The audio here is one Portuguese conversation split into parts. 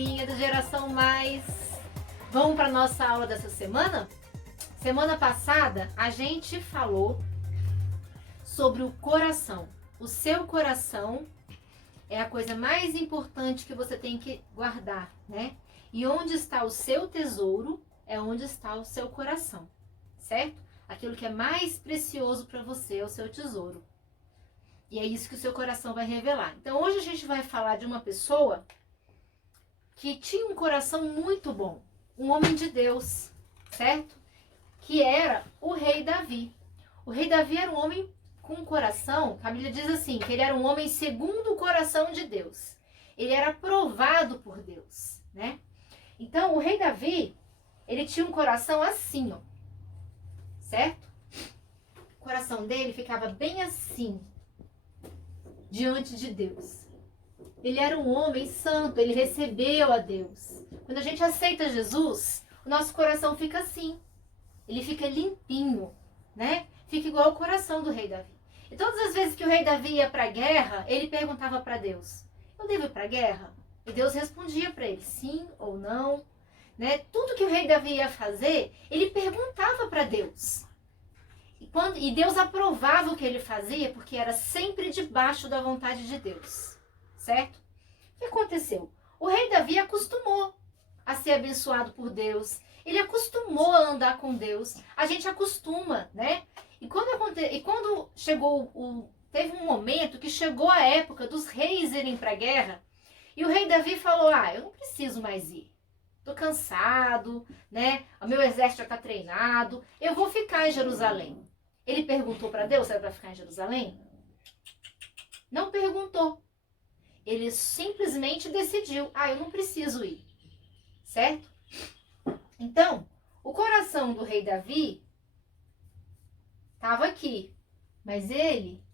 galerinha da Geração Mais. Vamos para nossa aula dessa semana? Semana passada a gente falou sobre o coração. O seu coração é a coisa mais importante que você tem que guardar, né? E onde está o seu tesouro é onde está o seu coração, certo? Aquilo que é mais precioso para você é o seu tesouro. E é isso que o seu coração vai revelar. Então hoje a gente vai falar de uma pessoa que tinha um coração muito bom, um homem de Deus, certo? Que era o rei Davi. O rei Davi era um homem com um coração, a Bíblia diz assim, que ele era um homem segundo o coração de Deus. Ele era provado por Deus, né? Então o rei Davi, ele tinha um coração assim, ó, certo? O coração dele ficava bem assim, diante de Deus. Ele era um homem santo, ele recebeu a Deus. Quando a gente aceita Jesus, o nosso coração fica assim. Ele fica limpinho, né? Fica igual o coração do rei Davi. E todas as vezes que o rei Davi ia para a guerra, ele perguntava para Deus: eu devo ir para a guerra? E Deus respondia para ele, sim ou não, né? Tudo que o rei Davi ia fazer, ele perguntava para Deus. E Deus aprovava o que ele fazia, porque era sempre debaixo da vontade de Deus, certo? O que aconteceu? O rei Davi acostumou a ser abençoado por Deus, ele acostumou a andar com Deus, a gente acostuma, né? E quando chegou, teve um momento que chegou a época dos reis irem para a guerra, e o rei Davi falou, eu não preciso mais ir. Tô cansado, né? O meu exército já está treinado, eu vou ficar em Jerusalém. Ele perguntou para Deus se era para ficar em Jerusalém? Não perguntou. Ele simplesmente decidiu, eu não preciso ir. Certo? Então, o coração do rei Davi estava aqui, mas ele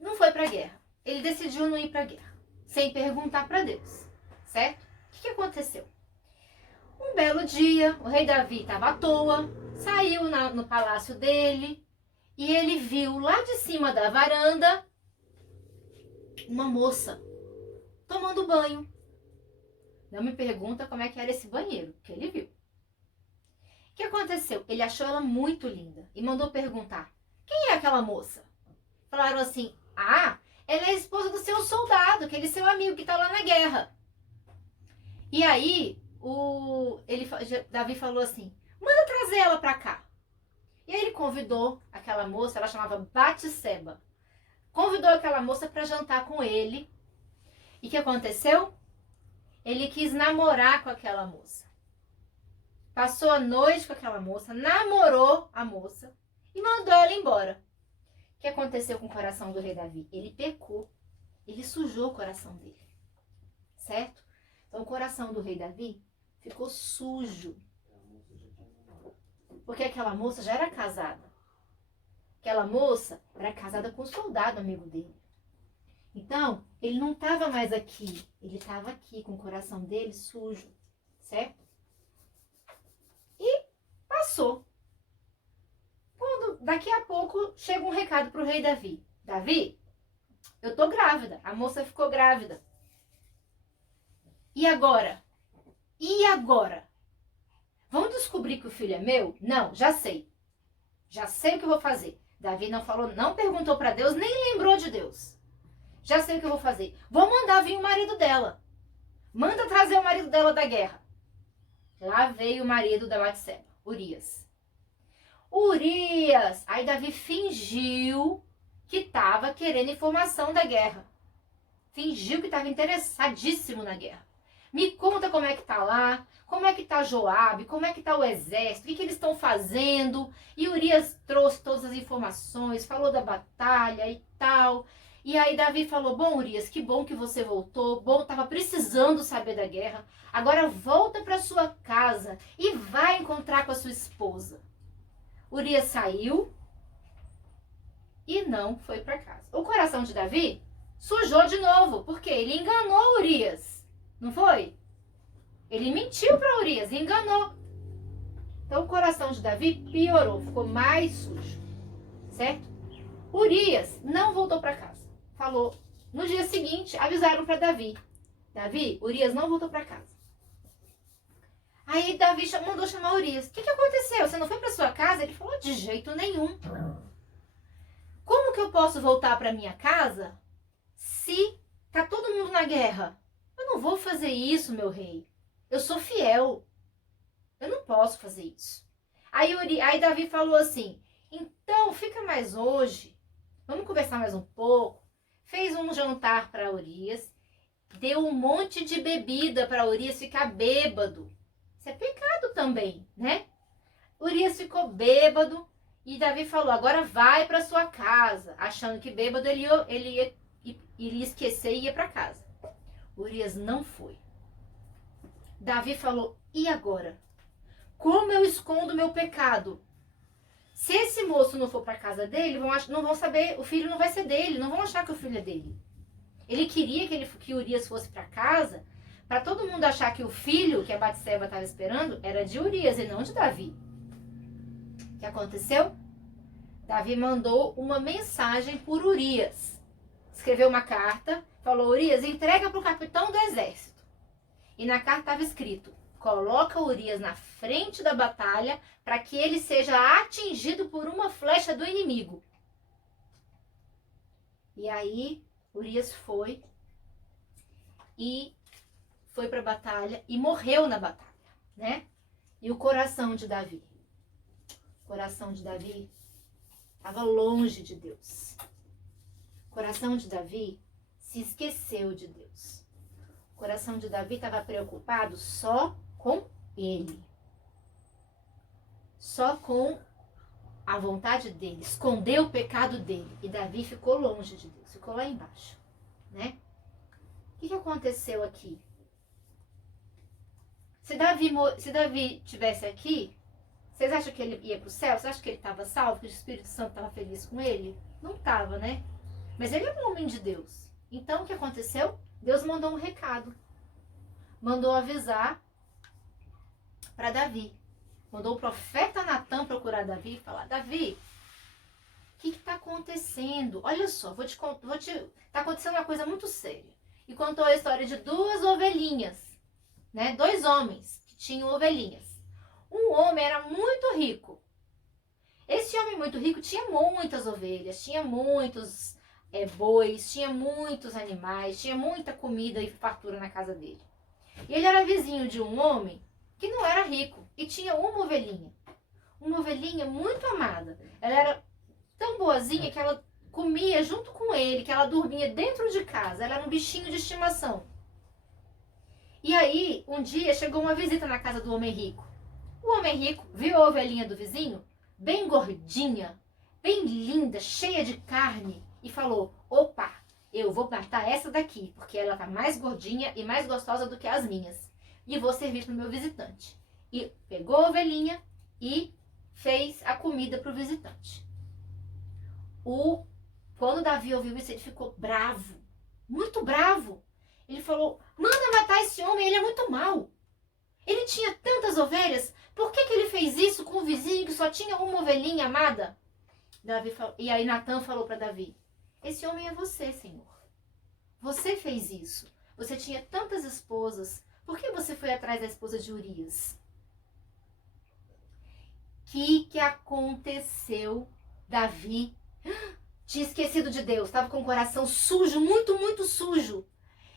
não foi para a guerra. Ele decidiu não ir para a guerra, sem perguntar para Deus. Certo? O que aconteceu? Um belo dia, o rei Davi estava à toa, saiu no palácio dele e ele viu lá de cima da varanda uma moça tomando banho. Não me pergunta como é que era esse banheiro, que ele viu. O que aconteceu? Ele achou ela muito linda e mandou perguntar: quem é aquela moça? Falaram assim: ela é a esposa do seu soldado, aquele seu amigo que está lá na guerra. E aí, Davi falou assim: manda trazer ela para cá. E aí ele convidou aquela moça, ela chamava Batseba. Convidou aquela moça para jantar com ele. E o que aconteceu? Ele quis namorar com aquela moça. Passou a noite com aquela moça, namorou a moça e mandou ela embora. O que aconteceu com o coração do rei Davi? Ele pecou. Ele sujou o coração dele. Certo? Então o coração do rei Davi ficou sujo. Porque aquela moça já era casada. Aquela moça era casada com um soldado amigo dele. Então, ele não estava mais aqui. Ele estava aqui com o coração dele sujo. Certo? E passou. Daqui a pouco chega um recado para o rei Davi. Davi, eu tô grávida. A moça ficou grávida. E agora? E agora? Vamos descobrir que o filho é meu? Não, já sei. Já sei o que eu vou fazer. Davi não falou, não perguntou para Deus, nem lembrou de Deus. Já sei o que eu vou fazer. Vou mandar vir o marido dela. Manda trazer o marido dela da guerra. Lá veio o marido da Batseba, Urias. Urias! Aí Davi fingiu que estava querendo informação da guerra. Fingiu que estava interessadíssimo na guerra. Me conta como é que tá lá, como é que tá Joabe, como é que tá o exército, o que eles estão fazendo. E Urias trouxe todas as informações, falou da batalha e tal. E aí Davi falou, bom Urias, que bom que você voltou, bom, estava precisando saber da guerra. Agora volta para sua casa e vai encontrar com a sua esposa. Urias saiu e não foi para casa. O coração de Davi sujou de novo, porque ele enganou Urias. Não foi? Ele mentiu para Urias, enganou. Então o coração de Davi piorou, ficou mais sujo. Certo? Urias não voltou para casa. Falou, no dia seguinte, avisaram para Davi. Davi, Urias não voltou para casa. Aí Davi mandou chamar Urias. O que aconteceu? Você não foi para sua casa? Ele falou, de jeito nenhum. Como que eu posso voltar para minha casa se tá todo mundo na guerra? Eu não vou fazer isso, meu rei. Eu sou fiel. Eu não posso fazer isso. Aí Davi falou assim, então fica mais hoje. Vamos conversar mais um pouco. Fez um jantar para Urias. Deu um monte de bebida para Urias ficar bêbado. Isso é pecado também, né? Urias ficou bêbado e Davi falou, agora vai para sua casa. Achando que bêbado ele iria esquecer e ia para casa. Urias não foi. Davi falou, e agora? Como eu escondo meu pecado? Se esse moço não for para casa dele, não vão saber, o filho não vai ser dele, não vão achar que o filho é dele. Ele queria que Urias fosse para casa, para todo mundo achar que o filho que a Batseba estava esperando era de Urias e não de Davi. O que aconteceu? Davi mandou uma mensagem por Urias. Escreveu uma carta, falou, Urias, entrega para o capitão do exército. E na carta estava escrito, coloca Urias na frente da batalha para que ele seja atingido por uma flecha do inimigo. E aí Urias foi para a batalha e morreu na batalha, né? E o coração de Davi? O coração de Davi estava longe de Deus. O coração de Davi se esqueceu de Deus. O coração de Davi estava preocupado só com ele. Só com a vontade dele. Escondeu o pecado dele. E Davi ficou longe de Deus. Ficou lá embaixo, né? O que aconteceu aqui? Se Davi tivesse aqui, vocês acham que ele ia para o céu? Vocês acham que ele estava salvo? Que o Espírito Santo estava feliz com ele? Não estava, né? Mas ele é um homem de Deus. Então, o que aconteceu? Deus mandou um recado. Mandou avisar para Davi. Mandou o profeta Natan procurar Davi e falar, Davi, o que está acontecendo? Olha só, tá acontecendo uma coisa muito séria. E contou a história de duas ovelhinhas, né? Dois homens que tinham ovelhinhas. Um homem era muito rico. Esse homem muito rico tinha muitas ovelhas, tinha muitos bois, tinha muitos animais, tinha muita comida e fartura na casa dele. E ele era vizinho de um homem que não era rico e tinha uma ovelhinha muito amada. Ela era tão boazinha que ela comia junto com ele, que ela dormia dentro de casa. Ela era um bichinho de estimação. E aí, um dia, chegou uma visita na casa do homem rico. O homem rico viu a ovelhinha do vizinho, bem gordinha, bem linda, cheia de carne, e falou, opa, eu vou matar essa daqui, porque ela tá mais gordinha e mais gostosa do que as minhas. E vou servir para o meu visitante. E pegou a ovelhinha e fez a comida para o visitante. Quando Davi ouviu isso, ele ficou bravo, muito bravo. Ele falou, manda matar esse homem, ele é muito mau. Ele tinha tantas ovelhas, por que ele fez isso com o vizinho que só tinha uma ovelhinha amada? E aí Natan falou para Davi, esse homem é você, Senhor. Você fez isso. Você tinha tantas esposas, por que você foi atrás da esposa de Urias? O que aconteceu? Davi tinha esquecido de Deus, estava com o coração sujo, muito, muito sujo.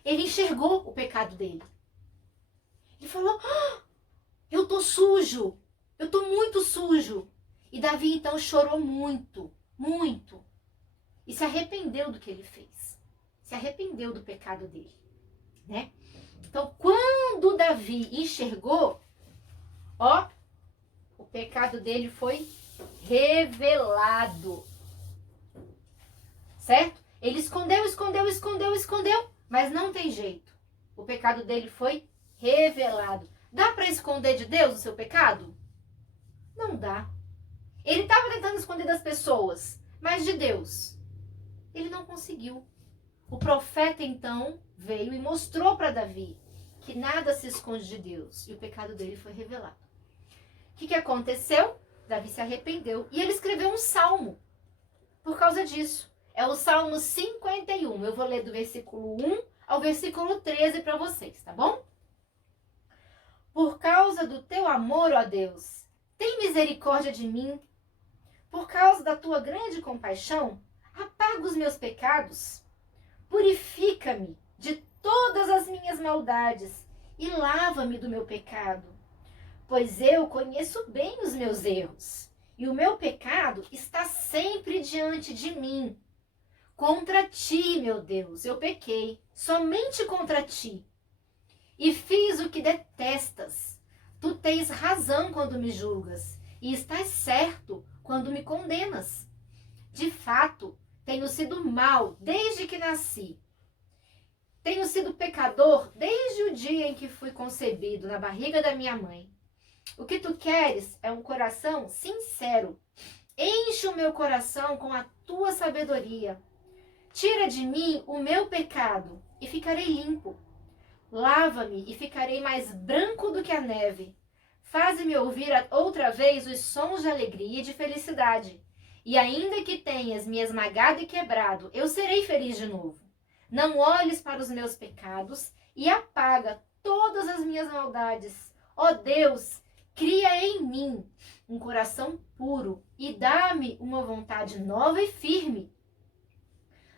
Ele enxergou o pecado dele. Ele falou, eu tô sujo, eu tô muito sujo. E Davi então chorou muito, muito. E se arrependeu do que ele fez. Se arrependeu do pecado dele, né? Então, quando Davi enxergou, o pecado dele foi revelado. Certo? Ele escondeu, mas não tem jeito. O pecado dele foi revelado. Dá para esconder de Deus o seu pecado? Não dá. Ele estava tentando esconder das pessoas, mas de Deus ele não conseguiu. O profeta então veio e mostrou para Davi que nada se esconde de Deus e o pecado dele foi revelado. O que aconteceu? Davi se arrependeu e ele escreveu um salmo por causa disso. É o Salmo 51. Eu vou ler do versículo 1 ao versículo 13 para vocês, tá bom? Por causa do teu amor, ó Deus, tem misericórdia de mim. Por causa da tua grande compaixão, apaga os meus pecados. Purifica-me de todas as minhas maldades e lava-me do meu pecado. Pois eu conheço bem os meus erros, e o meu pecado está sempre diante de mim. Contra ti, meu Deus, eu pequei, somente contra ti. E fiz o que detestas. Tu tens razão quando me julgas, e estás certo quando me condenas. De fato, tenho sido mau desde que nasci. Tenho sido pecador desde o dia em que fui concebido na barriga da minha mãe. O que tu queres é um coração sincero. Enche o meu coração com a tua sabedoria. Tira de mim o meu pecado e ficarei limpo. Lava-me e ficarei mais branco do que a neve. Faze-me ouvir outra vez os sons de alegria e de felicidade. E ainda que tenhas me esmagado e quebrado, eu serei feliz de novo. Não olhes para os meus pecados e apaga todas as minhas maldades. Ó Deus, cria em mim um coração puro e dá-me uma vontade nova e firme.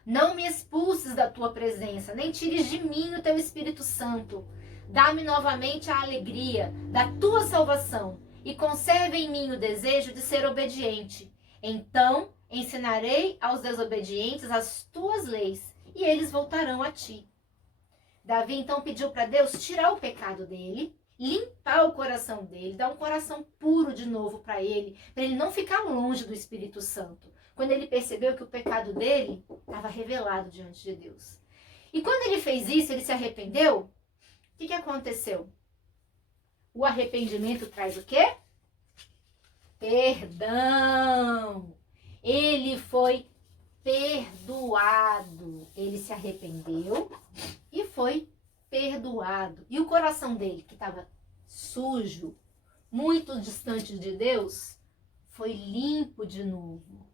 Não me expulses da tua presença, nem tires de mim o teu Espírito Santo. Dá-me novamente a alegria da tua salvação e conserve em mim o desejo de ser obediente. Então ensinarei aos desobedientes as tuas leis e eles voltarão a ti. Davi então pediu para Deus tirar o pecado dele, limpar o coração dele, dar um coração puro de novo para ele não ficar longe do Espírito Santo. Quando ele percebeu que o pecado dele estava revelado diante de Deus. E quando ele fez isso, ele se arrependeu, o que aconteceu? O arrependimento traz o quê? Perdão. Ele foi perdoado. Ele se arrependeu e foi perdoado. E o coração dele, que estava sujo, muito distante de Deus, foi limpo de novo.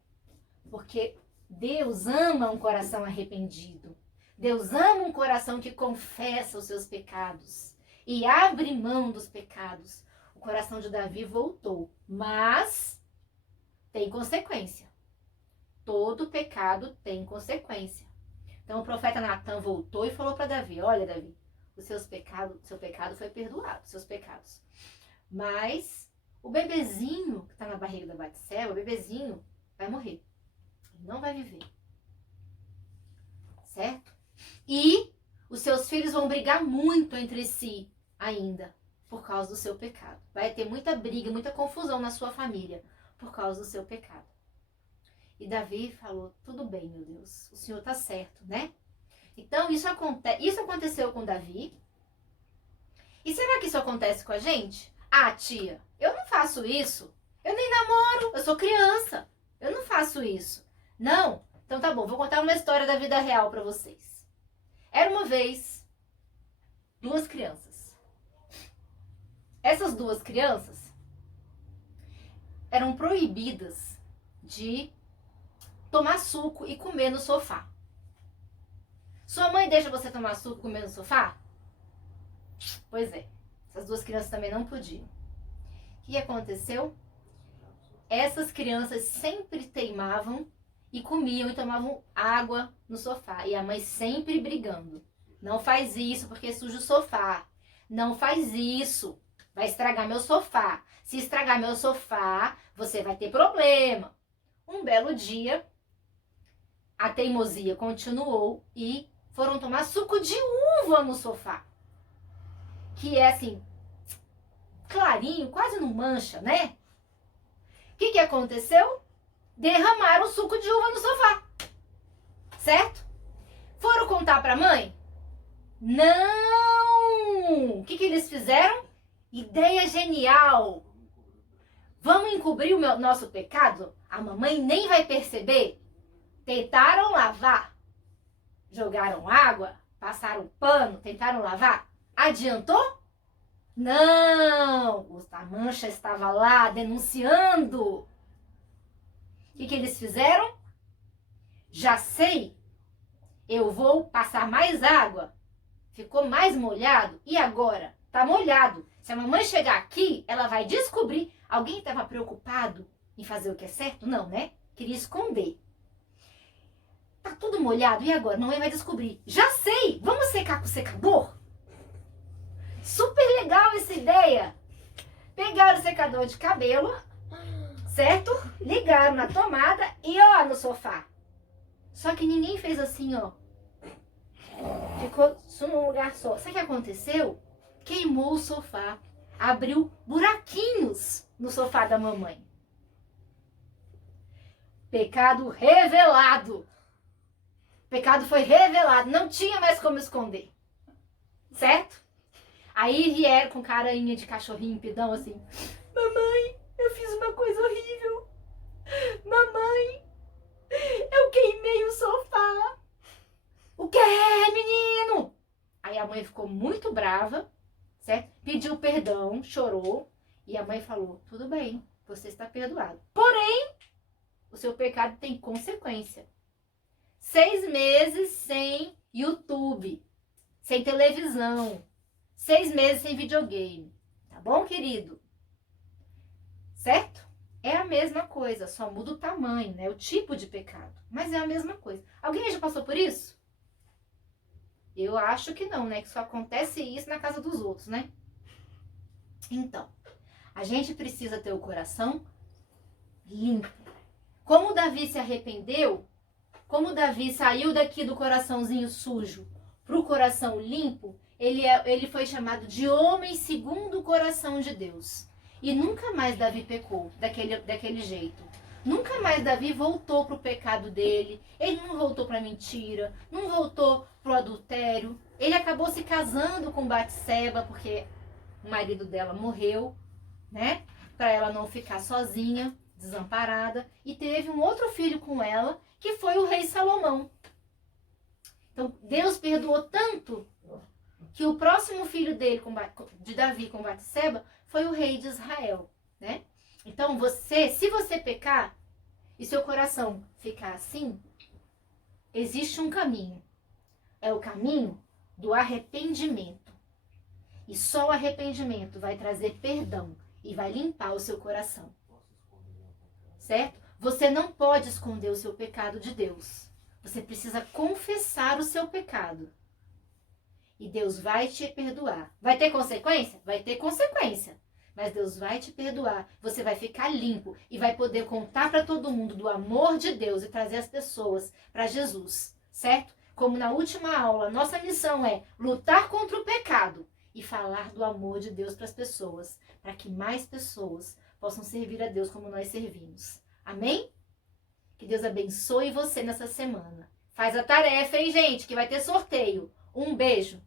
Porque Deus ama um coração arrependido. Deus ama um coração que confessa os seus pecados e abre mão dos pecados. O coração de Davi voltou, mas tem consequência. Todo pecado tem consequência. Então o profeta Natan voltou e falou para Davi: olha, Davi, seu pecado foi perdoado, seus pecados. Mas o bebezinho que está na barriga da Batseba, o bebezinho vai morrer. Não vai viver. Certo? E os seus filhos vão brigar muito entre si ainda por causa do seu pecado. Vai ter muita briga, muita confusão na sua família por causa do seu pecado. E Davi falou: tudo bem, meu Deus, o Senhor está certo, né? Então isso aconteceu com Davi. E será que isso acontece com a gente? Ah, tia, eu não faço isso. Eu nem namoro, eu sou criança. Eu não faço isso. Não? Então tá bom, vou contar uma história da vida real para vocês. Era uma vez duas crianças. Essas duas crianças eram proibidas de tomar suco e comer no sofá. Sua mãe deixa você tomar suco e comer no sofá? Pois é, essas duas crianças também não podiam. O que aconteceu? Essas crianças sempre teimavam e comiam e tomavam água no sofá. E a mãe sempre brigando. Não faz isso porque suja o sofá. Não faz isso. Vai estragar meu sofá. Se estragar meu sofá, você vai ter problema. Um belo dia, a teimosia continuou e foram tomar suco de uva no sofá. Que é assim, clarinho, quase não mancha, né? O que aconteceu? Derramaram suco de uva no sofá. Certo? Foram contar pra mãe? Não! O que eles fizeram? Ideia genial! Vamos encobrir o nosso pecado? A mamãe nem vai perceber? Tentaram lavar. Jogaram água, passaram pano, tentaram lavar. Adiantou? Não! A mancha estava lá denunciando. O que eles fizeram? Já sei. Eu vou passar mais água ficou mais molhado e agora tá molhado. Se a mamãe chegar aqui, ela vai descobrir. Alguém estava preocupado em fazer o que é certo? Não, né? Queria esconder. Tá tudo molhado e agora? Mamãe vai descobrir. Já sei! Vamos secar com o secador? Super legal essa ideia! Pegaram o secador de cabelo, certo? Ligaram na tomada e ó no sofá. Só que ninguém fez assim, ó. Ficou num lugar só. Sabe o que aconteceu? Queimou o sofá. Abriu buraquinhos no sofá da mamãe. Pecado revelado. Pecado foi revelado. Não tinha mais como esconder. Certo? Aí vieram com carinha de cachorrinho pedão assim. Mamãe, eu fiz uma coisa horrível. Mamãe, eu queimei o sofá. O que é, menino? Aí a mãe ficou muito brava, certo? Pediu perdão, chorou. E a mãe falou, tudo bem, você está perdoado. Porém, o seu pecado tem consequência. 6 meses sem YouTube, sem televisão, 6 meses sem videogame. Tá bom, querido? Certo? É a mesma coisa, só muda o tamanho, né? O tipo de pecado. Mas é a mesma coisa. Alguém já passou por isso? Eu acho que não, né? Que só acontece isso na casa dos outros, né? Então, a gente precisa ter o coração limpo. Como Davi se arrependeu, como Davi saiu daqui do coraçãozinho sujo para o coração limpo, ele foi chamado de homem segundo o coração de Deus. E nunca mais Davi pecou daquele jeito. Nunca mais Davi voltou para o pecado dele. Ele não voltou para a mentira, não voltou para o adultério. Ele acabou se casando com Batseba, porque o marido dela morreu, né? Para ela não ficar sozinha, desamparada. E teve um outro filho com ela, que foi o rei Salomão. Então, Deus perdoou tanto que o próximo filho dele, de Davi com Batseba, foi o rei de Israel, né? Então, se você pecar e seu coração ficar assim, existe um caminho. É o caminho do arrependimento. E só o arrependimento vai trazer perdão e vai limpar o seu coração. Certo? Você não pode esconder o seu pecado de Deus. Você precisa confessar o seu pecado. E Deus vai te perdoar. Vai ter consequência? Vai ter consequência. Mas Deus vai te perdoar. Você vai ficar limpo e vai poder contar para todo mundo do amor de Deus e trazer as pessoas para Jesus. Certo? Como na última aula, nossa missão é lutar contra o pecado e falar do amor de Deus para as pessoas. Para que mais pessoas possam servir a Deus como nós servimos. Amém? Que Deus abençoe você nessa semana. Faz a tarefa, hein, gente? Que vai ter sorteio. Um beijo.